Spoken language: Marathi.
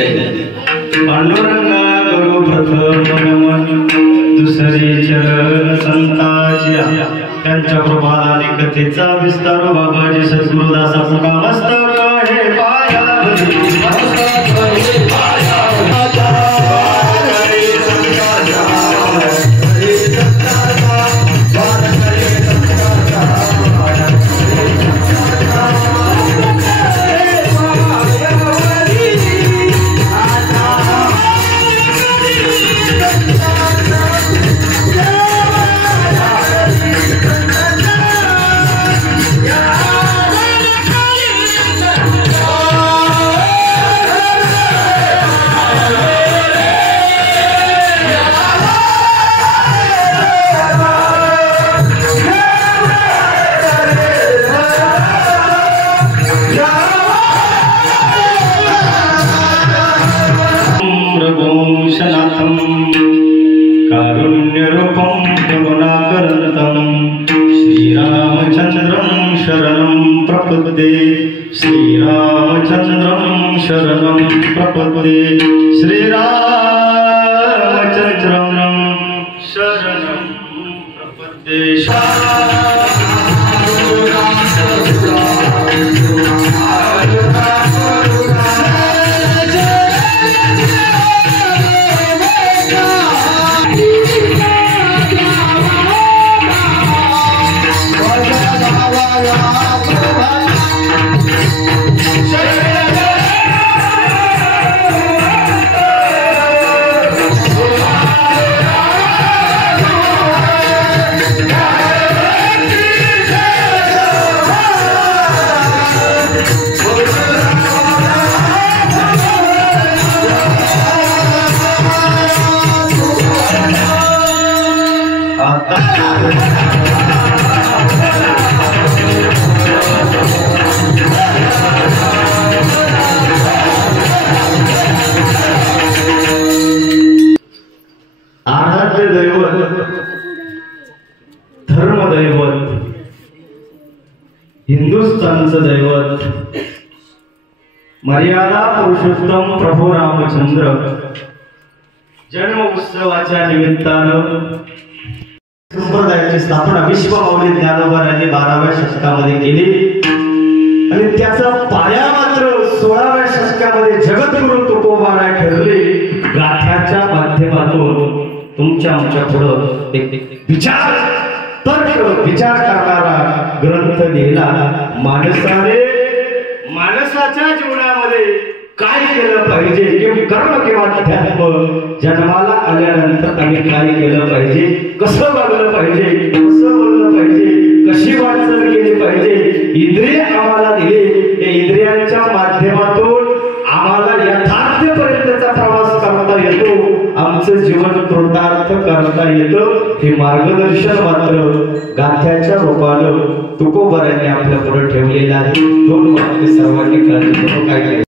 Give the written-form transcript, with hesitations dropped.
पांडुरंगा गुरु प्रथम नमन दुसरे चरण संताच्या त्यांच्या प्रभादाने कथेचा विस्तार बाबाजी सद्गुरुदासा मुका मस्तक हे पाया कारुण्यरूपं गुणाकरन्तं श्रीरामचन्द्रं शरणं प्रपद्ये श्रीरामचन्द्रं शरणं प्रपद्ये श्रीरामचन्द्रं शरणं प्रपद्ये आराध्य दैवत धर्मदैवत हिंदुस्थानचं दैवत मर्यादा पुरुषोत्तम प्रभू रामचंद्र जन्म उत्सवाच्या निमित्तानं संप्रदायाची स्थापना विश्वमाऊली ज्ञानोबांनी 12व्या शतकामध्ये केली आणि त्याचा पाया मात्र 16व्या शतकामध्ये जगद्गुरु तुकोबाराय ठरले. गाथ्याच्या माध्यमातून तुमच्या आमच्या पुढे एक विचार करणारा ग्रंथ लिहिला. माणसाच्या जीवनामध्ये काय केलं पाहिजे किंवा कर्म किंवा अध्यात्म जन्माला आल्यानंतर आम्ही काय केलं पाहिजे, कसं वागलं पाहिजे, कसं बोललं पाहिजे, कशी वाटचाल केली पाहिजे, इंद्रिय आम्हाला दिले. या इंद्रियांच्या माध्यमातून आम्हाला यथार्थपर्यंतचा प्रवास करता येतो, आमचं जीवन कृतार्थ करता येतं. हे मार्गदर्शन मात्र गाथ्याच्या रूपानं तुकोबारायांनी आपल्या पुढे ठेवलेलं आहे. 2 वाक्य सर्वांनी काळजीपूर्वक ऐकले.